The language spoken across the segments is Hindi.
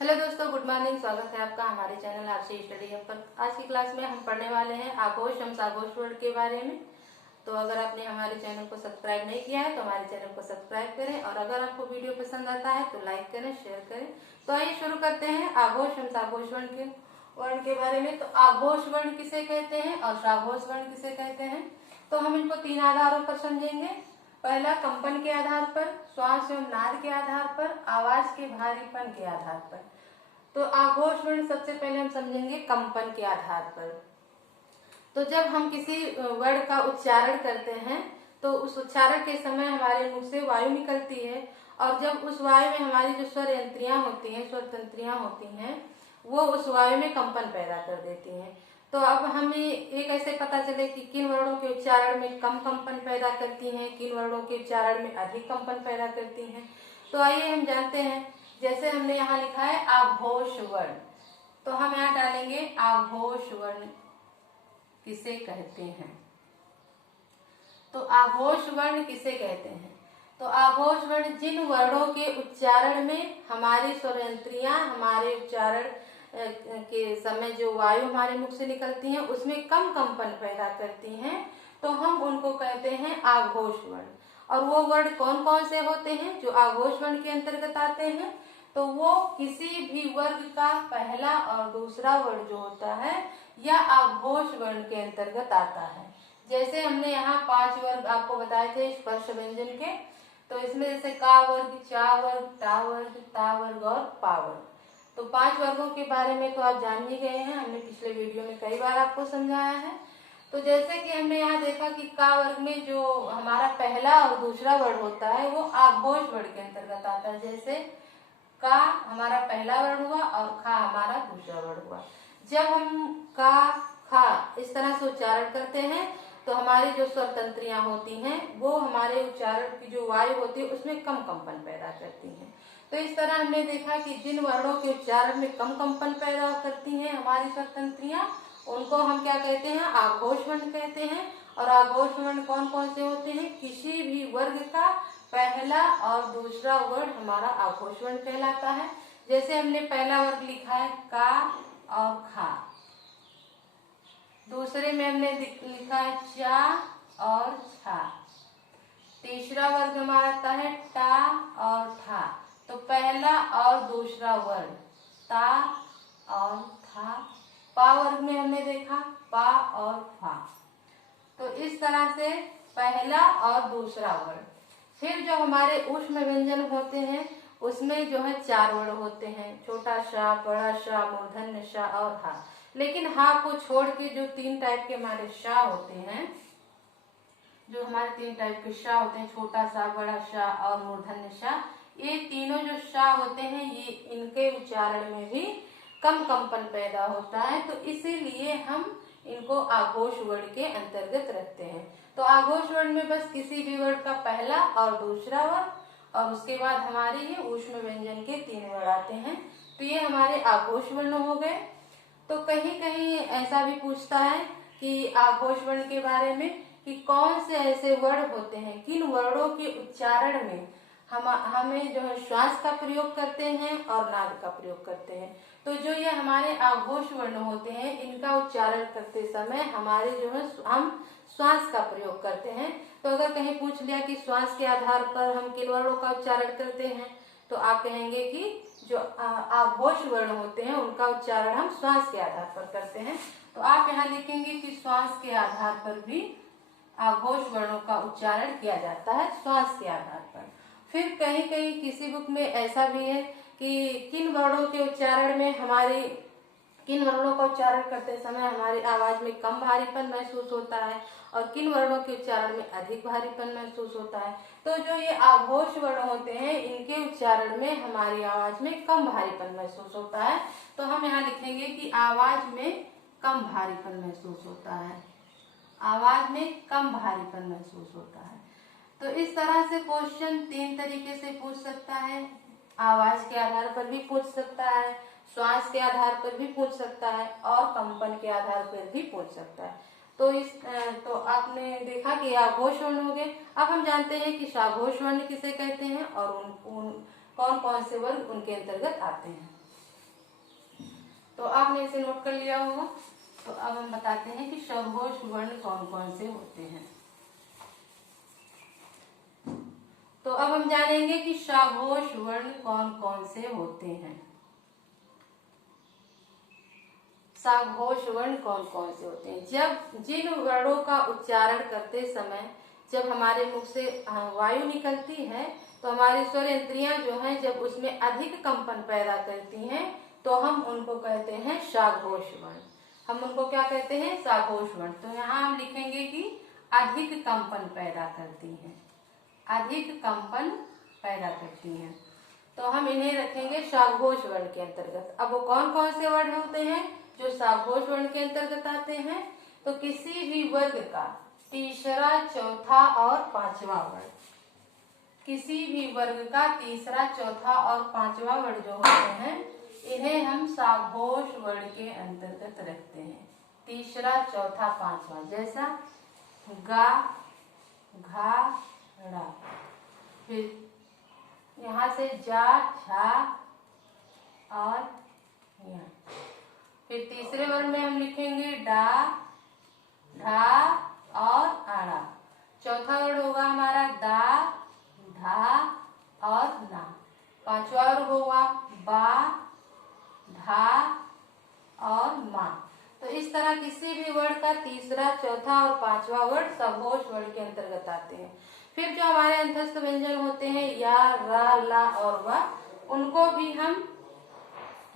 हेलो दोस्तों, गुड मॉर्निंग। स्वागत है आपका हमारे चैनल आपसे स्टडी हब पर। आज की क्लास में हम पढ़ने वाले हैं आघोष एवं साघोष वर्ण के बारे में। तो अगर आपने हमारे चैनल को सब्सक्राइब नहीं किया है तो हमारे चैनल को सब्सक्राइब करें, और अगर आपको वीडियो पसंद आता है तो लाइक करें, शेयर करें। तो आइए शुरू करते हैं आघोष एवं साघोष वर्ण के बारे में। तो आघोष वर्ण किसे कहते हैं और साघोष वर्ण किसे कहते हैं, तो हम इनको तीन आधारों पर समझेंगे। पहला, कंपन के आधार पर, श्वास एवं नाद के आधार पर, आवाज के भारीपन के आधार पर। तो आघोष वर्ण सबसे पहले हम समझेंगे कंपन के आधार पर। तो जब हम किसी वर्ण का उच्चारण करते हैं तो उस उच्चारण के समय हमारे मुंह से वायु निकलती है, और जब उस वायु में हमारी जो स्वर यंत्रियां होती हैं, स्वर तंत्रियां होती हैं, वो उस वायु में कंपन पैदा कर देती हैं। तो अब हमें ये कैसे पता चले कि किन वर्णों के उच्चारण में कम कंपन पैदा करती हैं, किन वर्णों के उच्चारण में अधिक कंपन पैदा करती हैं। तो आइए हम जानते हैं। जैसे हमने यहाँ लिखा है आघोष वर्ण, तो हम यहाँ डालेंगे आघोष वर्ण किसे कहते हैं। तो आघोष वर्ण किसे कहते हैं, तो आघोष वर्ण जिन वर्णों के उच्चारण में हमारी स्वर यंत्रियां हमारे उच्चारण के समय जो वायु हमारे मुख से निकलती हैं उसमें कम कंपन पैदा करती हैं, तो हम उनको कहते हैं आघोष वर्ण। और वो वर्ण कौन कौन से होते हैं जो आघोष वर्ण के अंतर्गत आते हैं, तो वो किसी भी वर्ग का पहला और दूसरा वर्ण जो होता है या आघोष वर्ण के अंतर्गत आता है। जैसे हमने यहाँ 5 वर्ग आपको बताए थे स्पर्श व्यंजन के, तो इसमें जैसे का वर्ग, चा वर्ग, टा वर्ग, ता वर्ग और पा वर्ग। तो 5 वर्गों के बारे में तो आप जान ही गए हैं, हमने पिछले वीडियो में कई बार आपको समझाया है। तो जैसे कि हमने यहाँ देखा कि का वर्ग में जो हमारा पहला और दूसरा वर्ण होता है वो आघोष वर्ण के अंतर्गत आता है। जैसे का हमारा पहला वर्ण हुआ और खा हमारा दूसरा वर्ण हुआ। जब हम का खा इस तरह से उच्चारण करते हैं तो हमारी जो स्वर तंत्रियां होती हैं वो हमारे उच्चारण की जो वायु होती है उसमें कम कंपन पैदा करती हैं। तो इस तरह हमने देखा कि जिन वर्णों के उच्चारण में कम कंपन पैदा करती हैं हमारी स्वर तंत्रियां, उनको हम क्या कहते हैं, आघोष वर्ण कहते हैं। और आघोष वर्ण कौन कौन से होते हैं, किसी भी वर्ग का पहला और दूसरा वर्ण हमारा आघोष वर्ण कहलाता है। जैसे हमने पहला वर्ग लिखा है का और खा, दूसरे में हमने लिखा है चा और छा, तीसरा वर्ग हमारा आता है टा और ठा। तो पहला और दूसरा वर्ण ता और था। पा वर्ग में हमने देखा पा और फा। तो इस तरह से पहला और दूसरा वर्ण। फिर जो हमारे ऊष्म व्यंजन होते हैं उसमें जो है 4 वर्ण होते हैं, छोटा सा, बड़ा सा, मूर्धन्य सा और हा। लेकिन हा को छोड़ के जो 3 टाइप के हमारे शा होते हैं, जो हमारे 3 टाइप के शा होते हैं, छोटा सा, बड़ा सा और मूर्धन्य सा, ये तीनों जो शा होते हैं ये इनके उच्चारण में भी कम कंपन पैदा होता है। तो इसीलिए हम इनको आघोष वर्ण के अंतर्गत रखते हैं। तो आघोष वर्ण में बस किसी भी वर्ण का पहला और दूसरा वर्ण, और उसके बाद हमारे ये ऊष्म व्यंजन के 3 वर्ण आते हैं। तो ये हमारे आघोष वर्ण हो गए। तो कहीं कहीं ऐसा भी पूछता है कि आघोष वर्ण के बारे में कि कौन से ऐसे वर्ण होते हैं, किन वर्णों के उच्चारण में हमें जो है श्वास का प्रयोग करते हैं और नाद का प्रयोग करते हैं। तो जो ये हमारे आघोष वर्ण होते हैं इनका उच्चारण करते समय हमारे जो है हम श्वास का प्रयोग करते हैं। तो अगर कहीं पूछ लिया कि श्वास के आधार पर हम किन वर्णों का उच्चारण करते हैं, तो आप कहेंगे कि जो आघोष वर्ण होते हैं उनका उच्चारण हम श्वास के आधार पर करते हैं। तो आप यहाँ लिखेंगे कि श्वास के आधार पर भी आघोष वर्णों का उच्चारण किया जाता है, श्वास के आधार पर। फिर कहीं कहीं किसी बुक में ऐसा भी है कि किन वर्णों के उच्चारण में किन वर्णों का उच्चारण करते समय हमारी आवाज में कम भारीपन महसूस होता है और किन वर्णों के उच्चारण में अधिक भारीपन महसूस होता है। तो जो ये आघोष वर्ण होते हैं इनके उच्चारण में हमारी आवाज में कम भारीपन महसूस होता है। तो हम यहाँ लिखेंगे कि आवाज में कम भारीपन महसूस होता है, आवाज में कम भारीपन महसूस होता है। तो इस तरह से क्वेश्चन 3 तरीके से पूछ सकता है, आवाज के आधार पर भी पूछ सकता है, श्वास के आधार पर भी पूछ सकता है और कंपन के आधार पर भी पूछ सकता है। तो आपने देखा कि आघोष वर्ण हो गए। अब हम जानते हैं कि साघोष वर्ण किसे कहते हैं और कौन कौन से वर्ग उनके अंतर्गत आते हैं। तो आपने इसे नोट कर लिया होगा। तो अब हम बताते हैं कि सघोष वर्ण कौन कौन से होते हैं। तो अब हम जानेंगे कि सघोष वर्ण कौन कौन से होते हैं। सघोष वर्ण कौन कौन से होते हैं? जब जिन वर्णों का उच्चारण करते समय जब हमारे मुख से वायु निकलती है तो हमारी स्वर इंद्रियां जो हैं जब उसमें अधिक कंपन पैदा करती हैं तो हम उनको कहते हैं सघोष वर्ण। हम उनको क्या कहते हैं? सघोष वर्ण। तो यहाँ हम लिखेंगे कि अधिक कंपन पैदा करती हैं, अधिक कंपन पैदा करती हैं। तो हम इन्हें रखेंगे सघोष वर्ण के अंतर्गत। अब वो कौन कौन से वर्ण होते हैं जो सघोष वर्ण के अंतर्गत आते हैं? तो किसी भी वर्ग का तीसरा, चौथा और पांचवा वर्ण, किसी भी वर्ग का तीसरा, चौथा और पांचवा वर्ण जो होते हैं इन्हें हम सघोष वर्ण के अंतर्गत रखते हैं। तीसरा, चौथा, पांचवा, जैसा गा, घा, ड़ा। फिर यहाँ से जा, झा और या। फिर तीसरे वर्ण में हम लिखेंगे डा, ढा और आड़ा। चौथा वर्ण होगा हमारा दा, धा और ना। पांचवा वर्ण होगा बा, धा और मा। तो इस तरह किसी भी वर्ण का तीसरा, चौथा और पांचवा वर्ण सघोष वर्ण के अंतर्गत आते हैं। फिर जो हमारे अंतस्थ व्यंजन होते हैं या, रा, ला और वा, उनको भी हम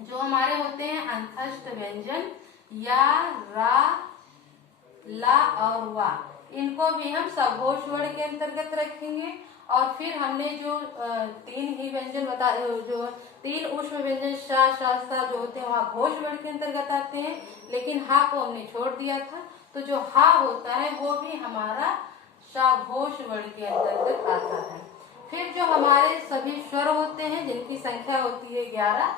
जो हमारे होते हैं अंतस्थ व्यंजन या, रा, ला और वा, इनको भी हम सघोष वर्ण के अंतर्गत रखेंगे। और फिर हमने जो तीन ही व्यंजन जो तीन ऊष्म व्यंजन शा, शा, सा जो होते हैं वहाँ घोष वर्ण के अंतर्गत आते हैं, लेकिन हा को हमने छोड़ दिया था। तो जो हा होता है वो भी हमारा सघोष वर्ण के अंतर्गत आता है। फिर जो हमारे सभी स्वर होते हैं जिनकी संख्या होती है 11,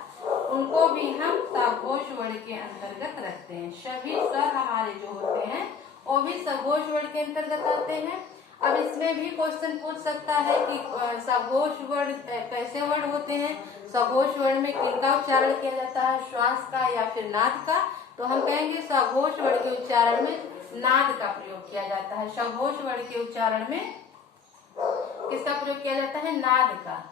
उनको भी हम सघोष वर्ण के अंतर्गत रखते हैं। सभी स्वर हमारे जो होते हैं वो भी सघोष वर्ण के अंतर्गत आते हैं। अब इसमें भी क्वेश्चन पूछ सकता है कि सघोष वर्ण कैसे वर्ण होते हैं? सघोष वर्ण में किनका उच्चारण किया जाता है, श्वास का या फिर नाद का? तो हम कहेंगे सघोष वर्ण के उच्चारण में नाद का प्रयोग किया जाता है। सघोष वर्ण के उच्चारण में किसका प्रयोग किया जाता है? नाद का।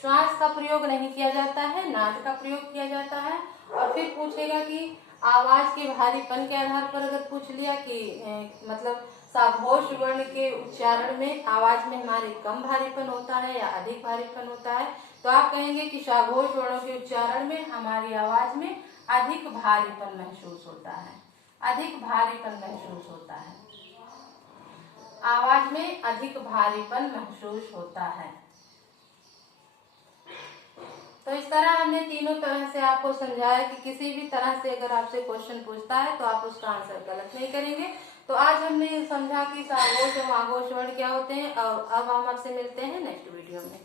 श्वास का प्रयोग नहीं किया जाता है, नाद का प्रयोग किया जाता है। और फिर पूछेगा कि आवाज के भारीपन के आधार पर अगर पूछ लिया कि मतलब सघोष वर्ण के उच्चारण में आवाज में हमारे कम भारीपन होता है या अधिक भारीपन होता है, तो आप कहेंगे कि सघोष वर्णों के उच्चारण में हमारी आवाज में अधिक भारीपन महसूस होता है, अधिक भारीपन महसूस होता है, आवाज में अधिक भारीपन महसूस होता है। तो इस तरह हमने तीनों तरह से आपको समझाया कि किसी भी तरह से अगर आपसे क्वेश्चन पूछता है तो आप उसका आंसर गलत नहीं करेंगे। तो आज हमने समझा कि सघोष और आघोष वर्ण क्या होते हैं और अब हम आपसे मिलते हैं नेक्स्ट वीडियो में।